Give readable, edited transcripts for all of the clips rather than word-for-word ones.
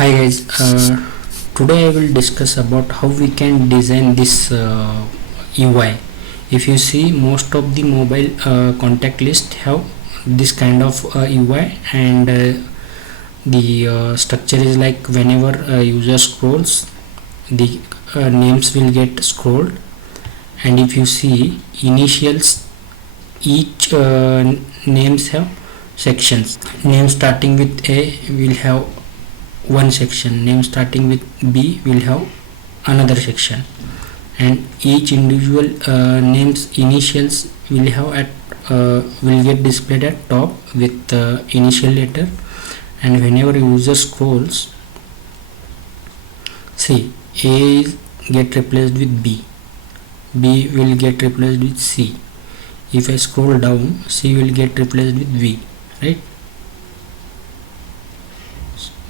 Hi guys, today I will discuss about how we can design this UI. If you see, most of the mobile contact list have this kind of UI, and the structure is like whenever a user scrolls, the names will get scrolled. And if you see initials, each names have sections. Name starting with A will have one section, name starting with B will have another section, and each individual names initials will have at will get displayed at top with the initial letter. And whenever user scrolls, see, A get replaced with B, B will get replaced with C. If I scroll down, C will get replaced with V, right?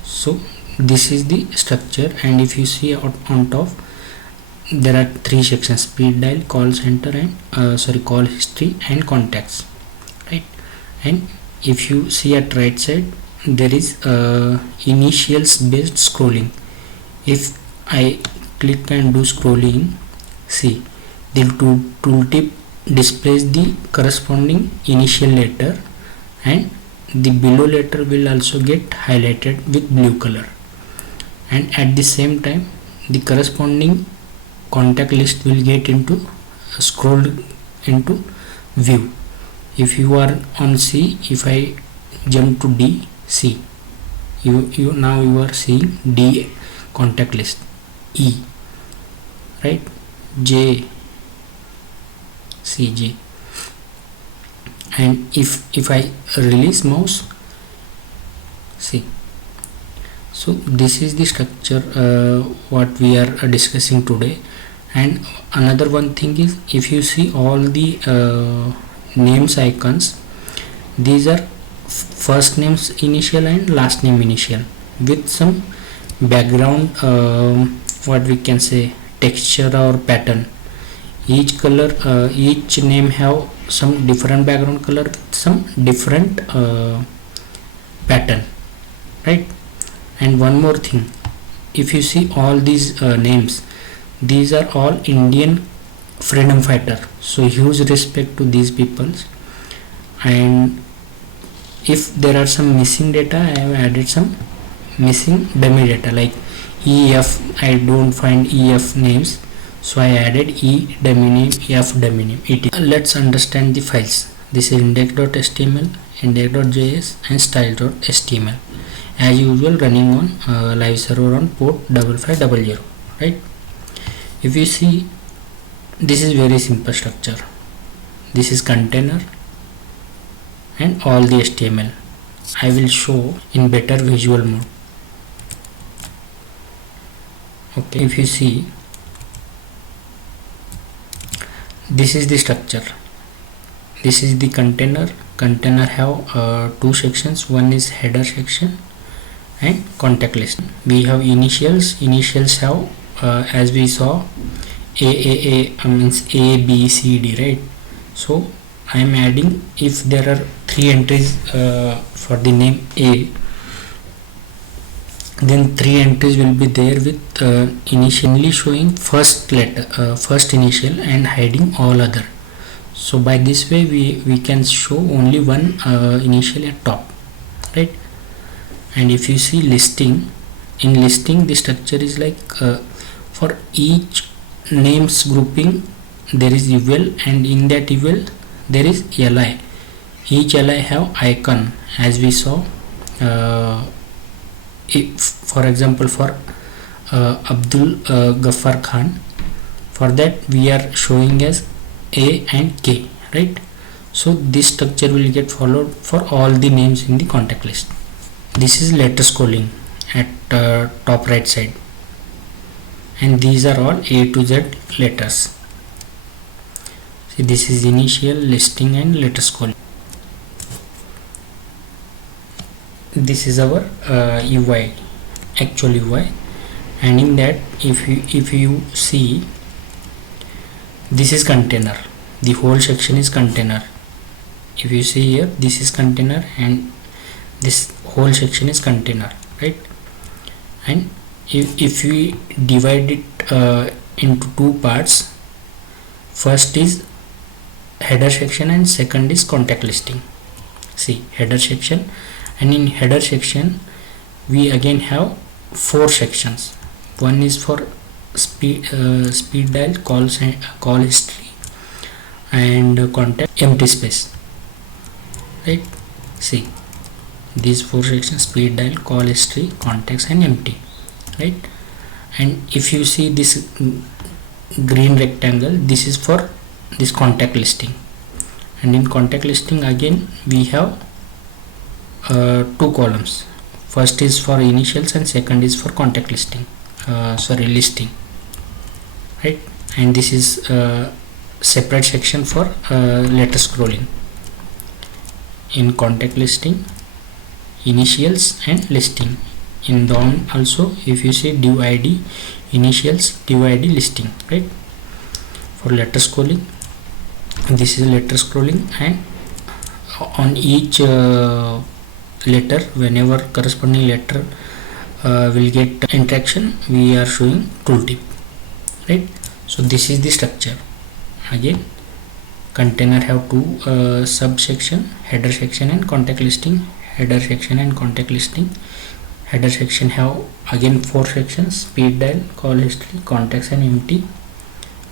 So this is the structure. And if you see on top, there are three sections: speed dial, call center, and call history and contacts, right? And if you see at right side, there is initials based scrolling. If I click and do scrolling, see, the tooltip displays the corresponding initial letter, and the below letter will also get highlighted with blue color, and at the same time the corresponding contact list will get into scrolled into view. If you are on C, if I jump to D, C, you now you are seeing D contact list, E, right, J, C, J. And if I release mouse, see, so this is the structure what we are discussing today. And another one thing is, if you see all the names icons, these are first names initial and last name initial with some background, what we can say, texture or pattern. Each color, each name have some different background color with some different pattern, right? And one more thing, if you see all these names, these are all Indian freedom fighter, so huge respect to these peoples. And if there are some missing data, I have added some missing dummy data like EF. I don't find EF names, so I added E dummy name, F dummy name, etc. Let's understand the files. This is index.html, index.js, and style.html, as usual, running on live server on port 5500, right? If you see, this is very simple structure. This is container and all the HTML. I will show in better visual mode. Okay, if you see, this is the structure. This is the container. Container have two sections. One is header section and contact list. We have initials. Initials have as we saw A means A, B, C, D, right? So I am adding, if there are three entries for the name A, then three entries will be there with initially showing first letter, first initial, and hiding all other. So by this way we can show only one initial at top, right? And if you see listing, in listing the structure is like for each names grouping there is eval, and in that eval there is li. Each li have icon, as we saw. If, for example, for Abdul Ghaffar Khan, for that we are showing as A and K, right? So this structure will get followed for all the names in the contact list. This is letter scrolling at top right side, and these are all A to Z letters. See, this is initial, listing, and letter scrolling. This is our UI, actual UI, and in that, if you see, this is container. The whole section is container. If you see here, this is container, and this whole section is container, right? And if we divide it into two parts, first is header section and second is contact listing. See, header section, and in header section we again have four sections. One is for speed dial, call history, and contact, empty space, right? See, these four sections: speed dial, call history, contacts, and empty, right? And if you see this green rectangle, this is for this contact listing. And in contact listing again we have two columns. First is for initials and second is for contact listing, listing, right? And this is separate section for letter scrolling. In contact listing, initials and listing. In DOM also, if you say div id initials, div id listing, right? For letter scrolling, this is letter scrolling, and on each letter, whenever corresponding letter will get interaction, we are showing tooltip, right? So this is the structure. Again, container have two subsection: header section and contact listing. Header section and contact listing. Header section have again four sections: speed dial, call history, contacts, and empty,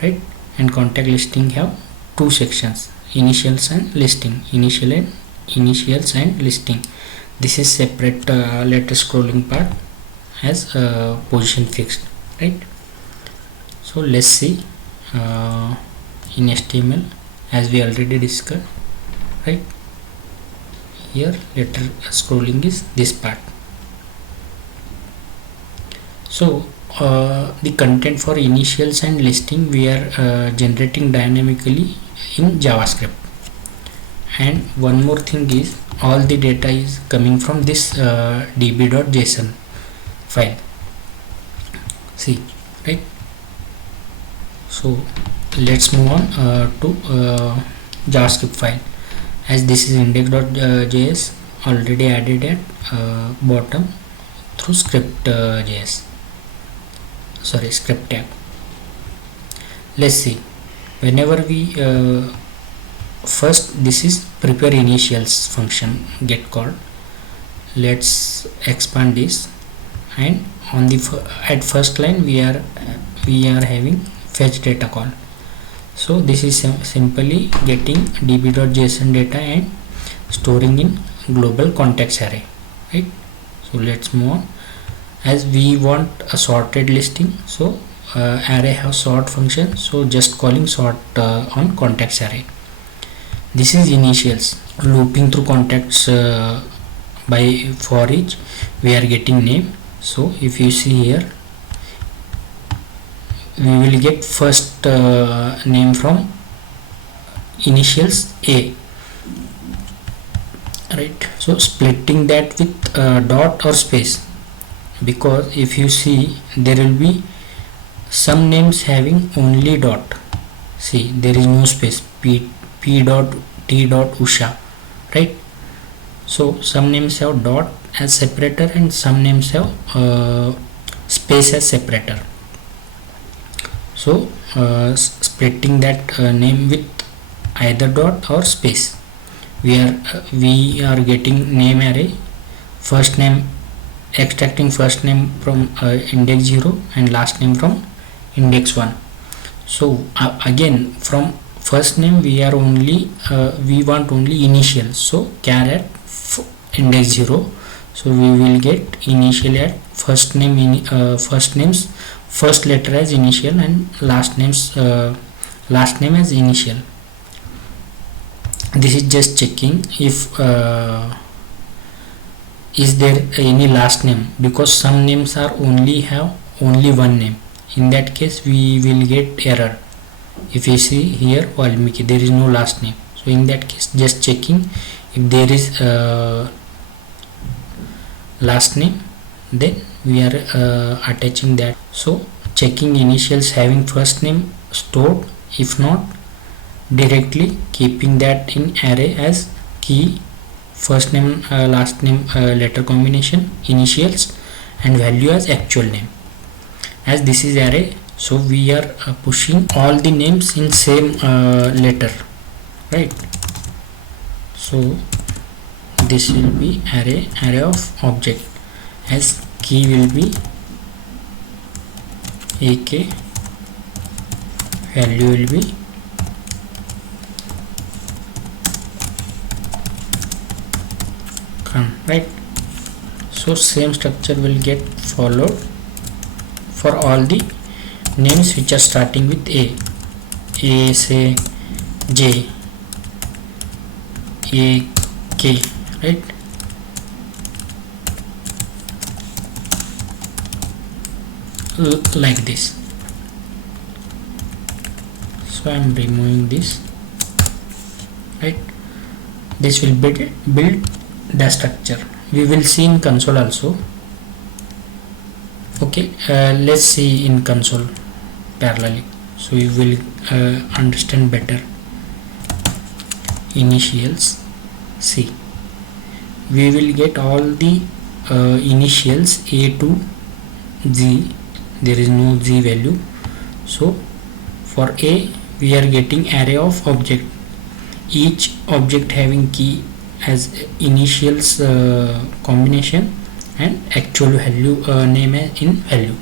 right? And contact listing have two sections: initials and listing. Initials and listing. This is separate letter scrolling part as position fixed, right? So let's see in HTML, as we already discussed, right? Here letter scrolling is this part. So the content for initials and listing we are generating dynamically in JavaScript. And one more thing is, all the data is coming from this db.json file. See, right? So let's move on to JavaScript file, as this is index.js already added at bottom through script tab. Let's see. Whenever we first, this is prepare initials function get called. Let's expand this, and on the at first line we are having fetch data call. So this is simply getting db.json data and storing in global context array, right? So let's move on. As we want a sorted listing, so array have sort function, so just calling sort on context array. This is initials, looping through contacts by for each we are getting name. So if you see here, we will get first name from initials A, right? So splitting that with dot or space, because if you see, there will be some names having only dot. See, there is no space, p dot t dot usha, right? So some names have dot as separator and some names have space as separator. So splitting that name with either dot or space, we are getting name array, first name, extracting first name from index 0 and last name from index 1. So again, from first name we are only we want only initial, so char at index 0. So we will get initial at first name, first name's first letter as initial and last name as initial. This is just checking if is there any last name, because some names are have only one name. In that case we will get error. If you see here Valmiki, there is no last name. So in that case, just checking if there is last name, then we are attaching that. So checking initials having first name stored, if not, directly keeping that in array as key, first name last name letter combination, initials, and value as actual name. As this is array, so we are pushing all the names in same letter, right? So this will be array of object, as key will be ak, value will be come, right? So same structure will get followed for all the names which are starting with a say j, a k, right? Like this. So I am removing this, right? This will build the structure. We will see in console also. Okay, let's see in console parallelly, so you will understand better. Initials, see, we will get all the initials a to z. There is no z value, so for a we are getting array of object, each object having key as initials combination and actual value name in value,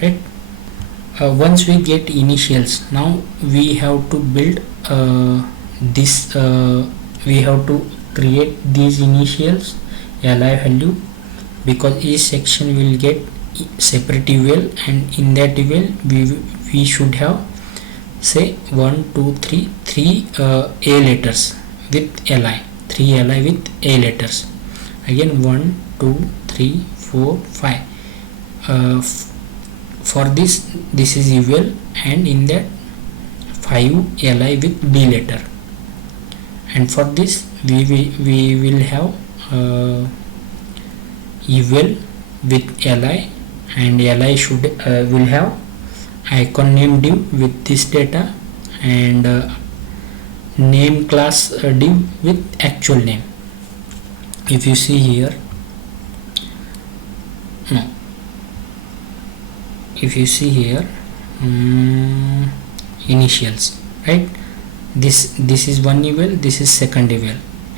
right? Once we get initials, now we have to build this, we have to create these initials li value, because each section will get separate eval, and in that eval we should have say 1 2 3 a letters with li, 3 li with a letters, again 1 2 3 4 5. For this is eval, and in that 5 li with b letter, and for this we will have eval with li, and li should will have icon name div with this data, and name class div with actual name. If you see here, no, if you see here, initials, right? This is one eval, this is second eval.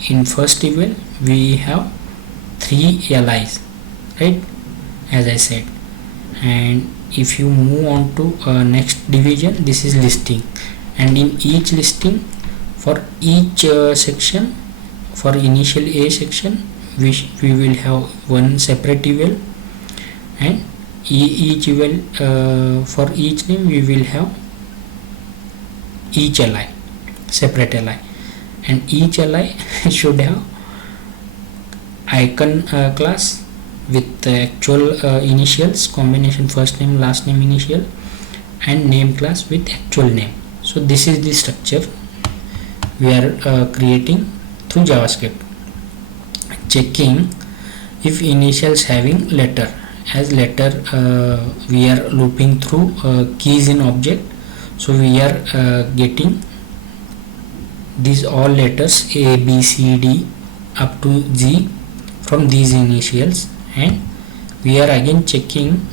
In first eval we have 3 li's, right, as I said. And if you move on to next division, this is listing, and in each listing, for each section, for initial a section we will have one separate eval, and each eval for each name we will have each li, separate li, and each li should have icon class with actual initials combination, first name last name initial, and name class with actual name. So this is the structure we are creating through JavaScript, checking if initials having letter, as letter we are looping through keys in object, so we are getting these all letters a b c d up to z from these initials, and we are again checking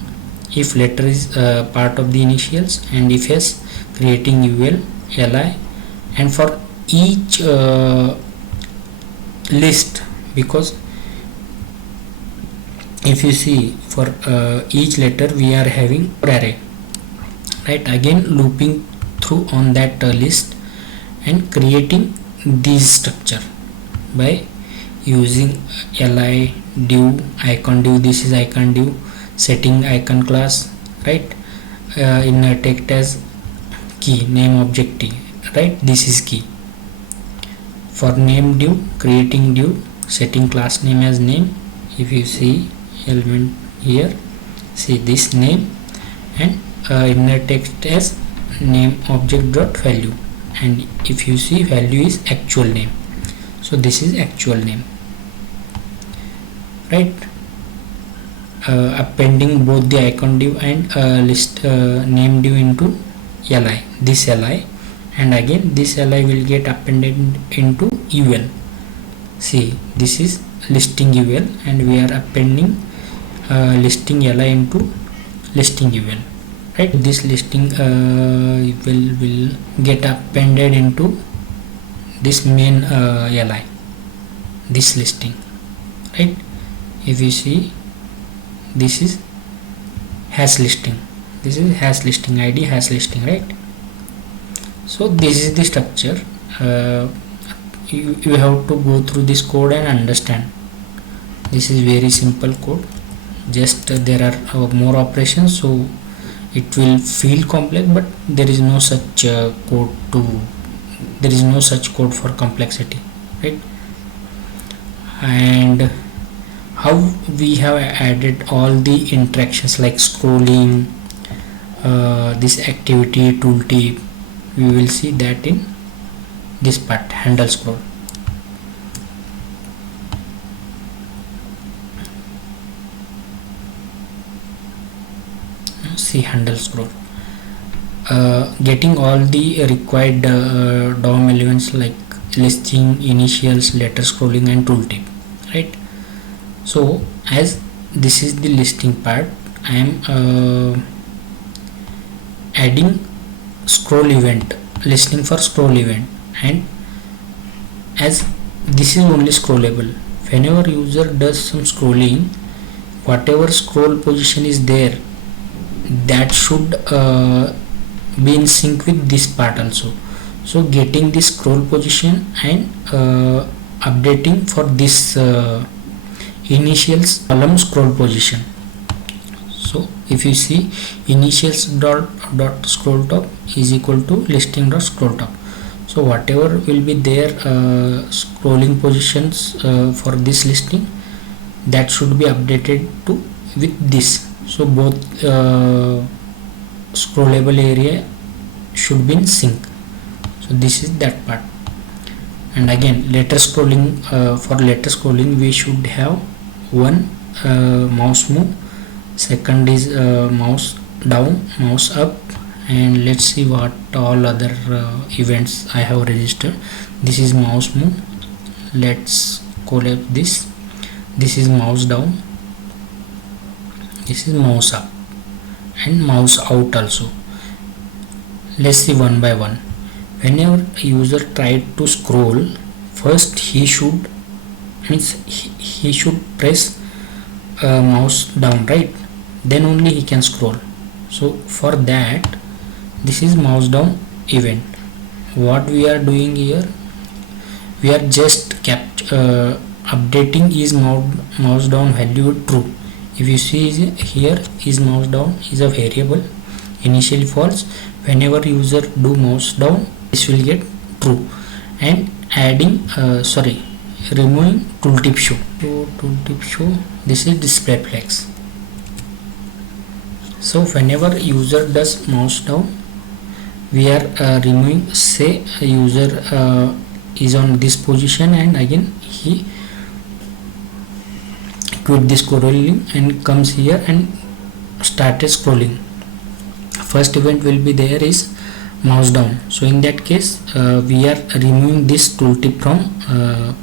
if letter is part of the initials, and if yes, creating eval li, and for each list, because if you see for each letter we are having array, right? Again looping through on that list and creating this structure by using li div icon div. This is icon div, setting icon class, right? In a text as key, name object t, right? This is key. For name div, creating div, setting class name as name. If you see element here, see this name, and inner text as name object dot value, and if you see value is actual name, so this is actual name, right? Appending both the icon div and list name div into li, this li, and again this li will get appended into eval. See, this is listing eval, and we are appending listing li into listing eval, right? This listing will get appended into this main li, this listing, right? If you see, this is hash listing, this is hash listing id, hash listing, right? So this is the structure. You have to go through this code and understand. This is very simple code, just there are more operations, so it will feel complex, but there is no such code for complexity, right? And how we have added all the interactions like scrolling, this activity tooltip, we will see that in this part, handle scroll. See handle scroll, getting all the required DOM elements like listing, initials, letter scrolling and tooltip, right? So as this is the listing part, I am adding scroll event, listening for scroll event, and as this is only scrollable, whenever user does some scrolling, whatever scroll position is there, that should be in sync with this part also. So getting this scroll position and updating for this initials column scroll position. So if you see, initials dot scroll top is equal to listing dot scroll top, so whatever will be there scrolling positions for this listing, that should be updated to with this. So both scrollable area should be in sync. So this is that part. And again, letter scrolling, for letter scrolling we should have one mouse move, second is mouse down, mouse up, and let's see what all other events I have registered. This is mouse move, let's collapse this. This is mouse down, this is mouse up, and mouse out also. Let's see one by one. Whenever user tried to scroll, first he should press mouse down, right? Then only he can scroll. So for that, this is mouse down event. What we are doing here, we are just updating is mouse down value true. If you see here, is mouse down is a variable, initially false. Whenever user do mouse down, this will get true. And adding removing tooltip show. So tooltip show, this is display flags. So whenever user does mouse down, we are removing, say user is on this position and again he quit this scrolling and comes here and started scrolling. First event will be there is mouse down. So in that case we are removing this tooltip from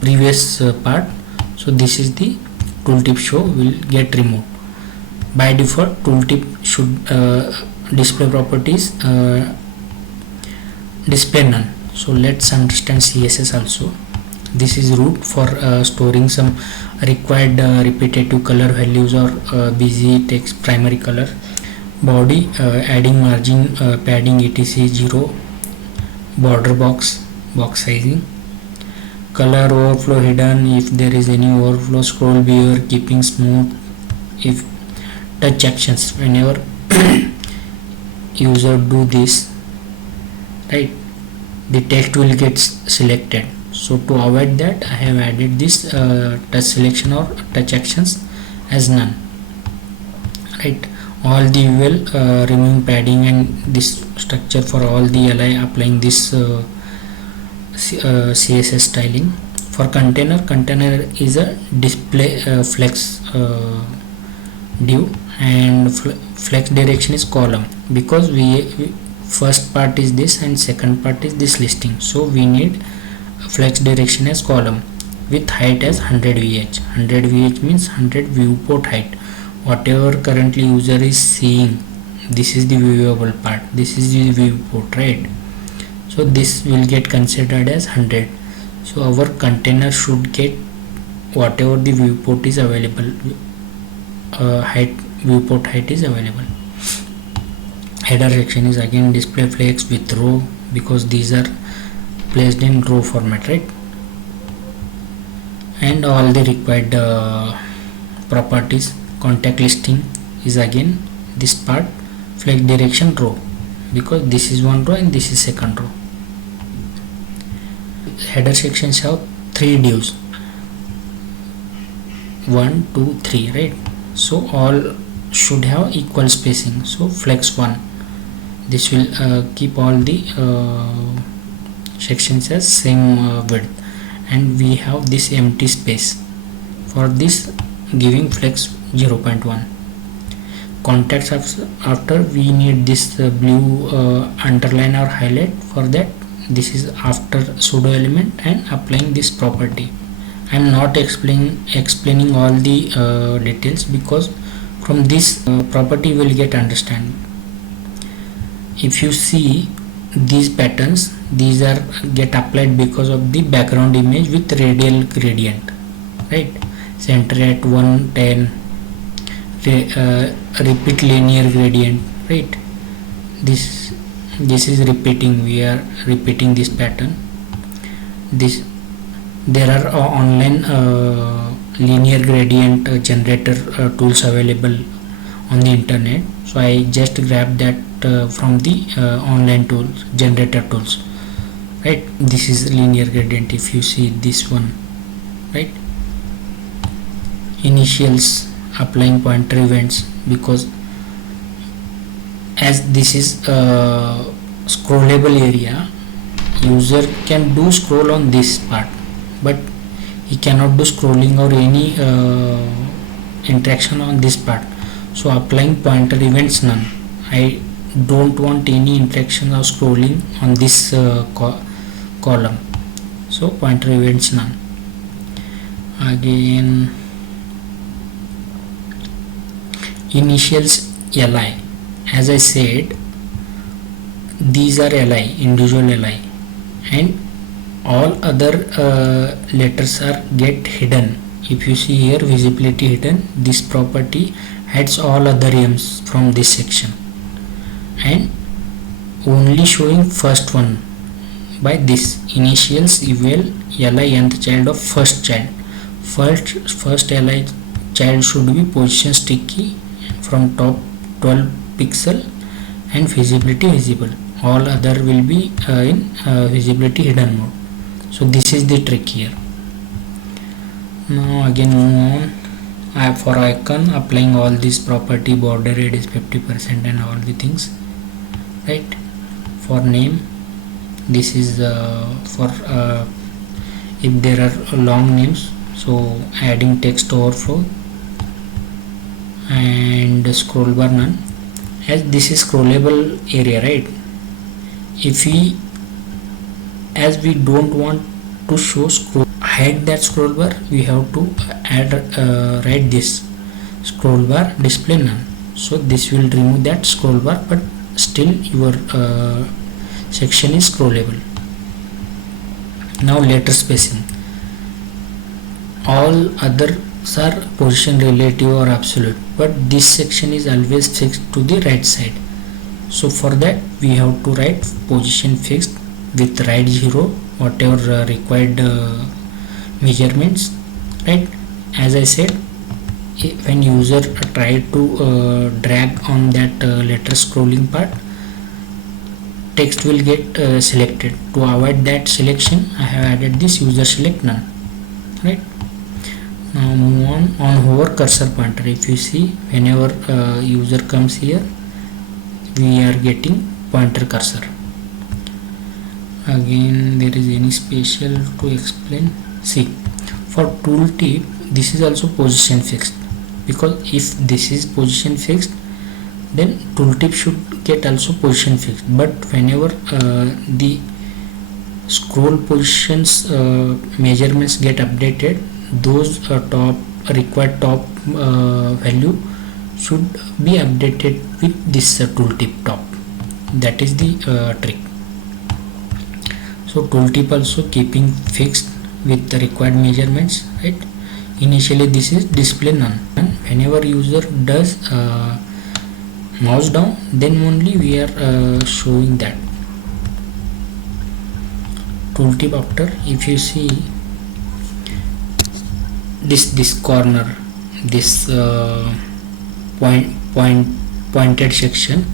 previous part. So this is the tooltip show will get removed. By default, tooltip should display properties display none. So let's understand CSS also. This is root for storing some required repetitive color values or busy text primary color. Body, adding margin, padding etc 0, border box sizing, color overflow hidden if there is any overflow, scroll behavior keeping smooth, if touch actions whenever user do this, right, the text will get selected. So to avoid that, I have added this touch selection or touch actions as none, right. All the will removing padding and this structure for all the li, applying this CSS styling. For container is a display flex div, and flex direction is column, because we first part is this and second part is this listing, so we need flex direction as column with height as 100 vh. 100 vh means 100 viewport height. whatever currently user is seeing, this is the viewable part, this is the viewport, right? So this will get considered as 100. So our container should get whatever the viewport is available, viewport height is available. Header section is again display flex with row, because these are placed in row format, right? And all the required properties. Contact listing is again this part, flex direction row, because this is one row and this is second row. Header sections have 3 divs, 1 2 3, right? So all should have equal spacing. So flex 1, this will keep all the sections as same width, and we have this empty space, for this giving flex 0.1. Contacts after we need this blue underline or highlight. For that, this is after pseudo element and applying this property. I am not explaining all the details, because from this property will get understand. If you see these patterns, these are get applied because of the background image with radial gradient, right? Center at 110, repeat linear gradient, right? This is repeating, we are repeating this pattern. There are online linear gradient generator tools available on the internet, so I just grabbed that from the online tools, generator tools, right? This is linear gradient. If you see this one, right? Initials, applying pointer events, because as this is scrollable area, user can do scroll on this part, but he cannot do scrolling or any interaction on this part. So applying pointer events none. I don't want any interaction or scrolling on this column, so pointer events none. Again, initials li, as I said, these are li, individual li, and all other letters are get hidden. If you see here, visibility hidden, this property hides all other m's from this section and only showing first one by this initials eval li nth child of first child. First li child should be position sticky from top 12 pixel and visibility visible. All other will be in visibility hidden mode. So this is the trick here. Now again move on. For icon, applying all this property, border radius 50% and all the things, right? For name, this is for if there are long names, so adding text overflow, and scroll bar none, as this is scrollable area, right? If as we don't want to show hide that scroll bar, we have to add write this scroll bar display none. So this will remove that scroll bar, but still your section is scrollable. Now letter spacing, all others are position relative or absolute, but this section is always fixed to the right side. So for that we have to write position fixed with right 0, whatever required measurements, right? As I said, when user try to drag on that letter scrolling part, text will get selected. To avoid that selection, I have added this user select none, right? Now move on hover cursor pointer. If you see, whenever user comes here, we are getting pointer cursor. Again, there is any special to explain? See, for tooltip, this is also position fixed, because if this is position fixed, then tooltip should get also position fixed. But whenever the scroll positions measurements get updated, those required top value should be updated with this tooltip top. That is the trick. So tooltip also keeping fixed with the required measurements, right? Initially this is display none, and whenever user does mouse down, then only we are showing that tooltip. After, if you see this corner, this pointed section,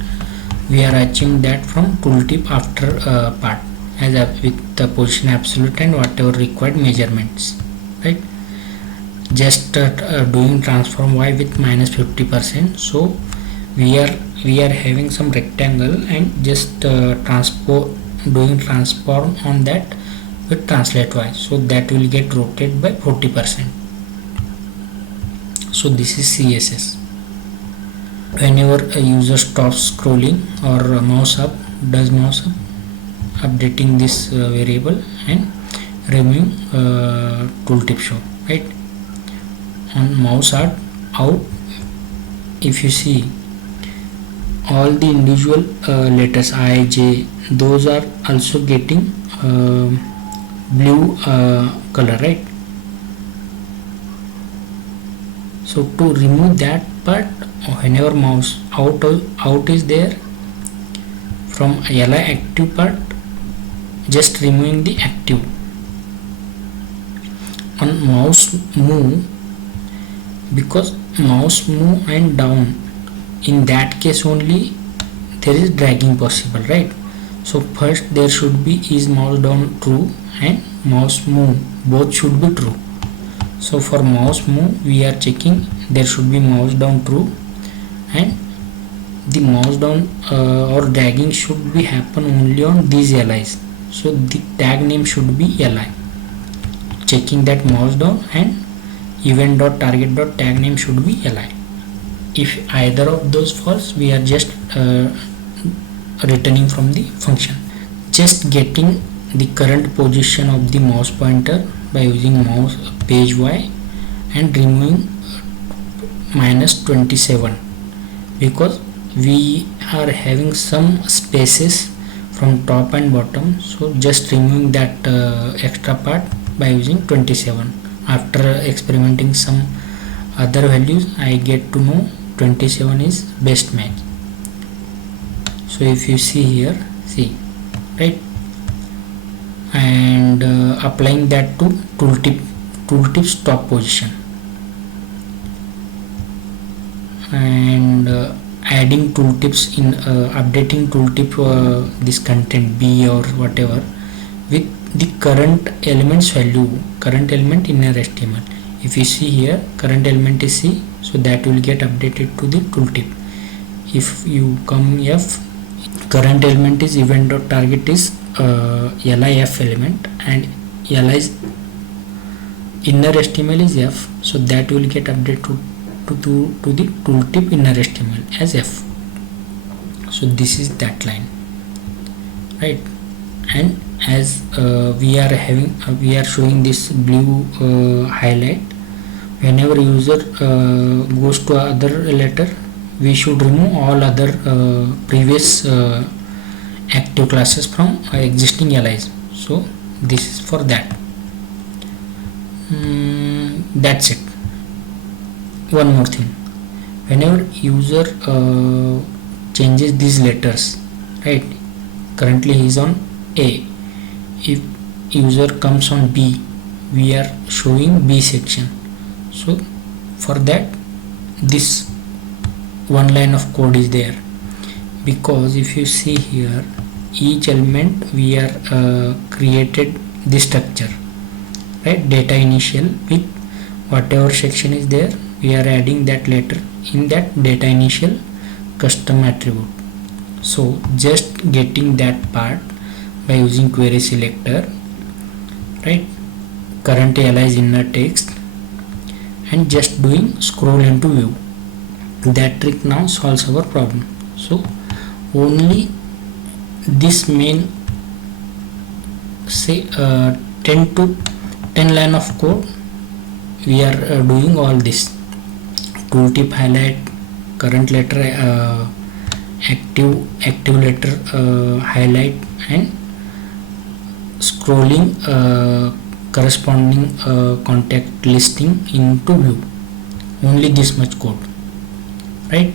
we are achieving that from tooltip after part, as with the position absolute and whatever required measurements, right? Just doing transform y with -50%. So we are having some rectangle and just doing transform on that with translate y, so that will get rotated by 40%. So this is CSS. Whenever a user stops scrolling or mouse up, does mouse up, updating this variable and removing tooltip show, right? On mouse out, if you see all the individual letters I, J, those are also getting blue color, right? So to remove that part, whenever mouse out is there, from li active part, just removing the active. On mouse move, because mouse move and down, in that case only there is dragging possible, right? So first there should be is mouse down true and mouse move, both should be true. So for mouse move we are checking there should be mouse down true, and the mouse down or dragging should be happen only on these li's. So the tag name should be li, checking that mouse down, and event.target.tag name should be li. If either of those false, we are just returning from the function. Just getting the current position of the mouse pointer by using mouse page y and removing -27, because we are having some spaces from top and bottom. So just removing that extra part by using 27. After experimenting some other values, I get to know 27 is best match. So if you see here, see, right? And applying that to tooltip's top position, and adding tooltips in updating tooltip this content B or whatever with the current elements value, current element in our HTML. If you see here, current element is C, so that will get updated to the tooltip. If you come F, current element is event.target is lif element, and li's inner HTML is F, so that will get updated to the tooltip inner HTML as F. So this is that line, right? And as we are showing this blue highlight, whenever user goes to other letter, we should remove all other previous active classes from existing li's. So this is for that. That's it. One more thing, whenever user changes these letters, right? Currently he is on A. If user comes on B, we are showing B section. So for that, this one line of code is there, because if you see here, each element we are created this structure, right? Data initial with whatever section is there, we are adding that letter in that data initial custom attribute. So just getting that part by using query selector, right? Current li is inner text, and just doing scroll into view. That trick now solves our problem. So only this main, say 10 line of code, we are doing all this. Tooltip highlight, current letter, active letter, highlight, and scrolling corresponding contact listing into view. Only this much code, right?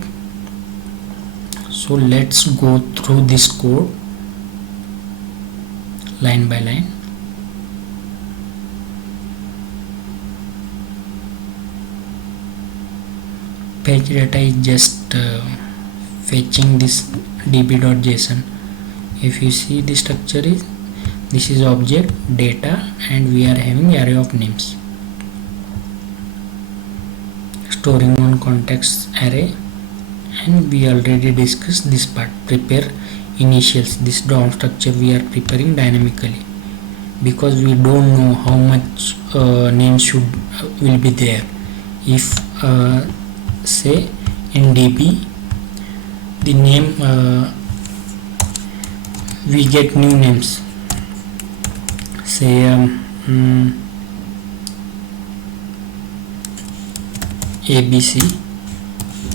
So let's go through this code line by line. Page data is just fetching this db.json. If you see, the structure is, this is object data, and we are having array of names, storing on context array, and we already discussed this part. Prepare initials. This DOM structure we are preparing dynamically because we don't know how much names will be there. If say in db the name, we get new names, say abc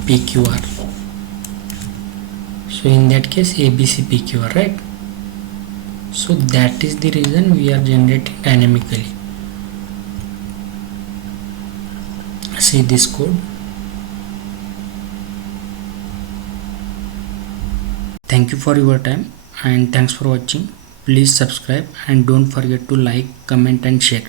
pqr. So in that case abc pqr, right? So that is the reason we are generating dynamically. See this code. Thank you for your time and thanks for watching. Please subscribe and don't forget to like, comment and share.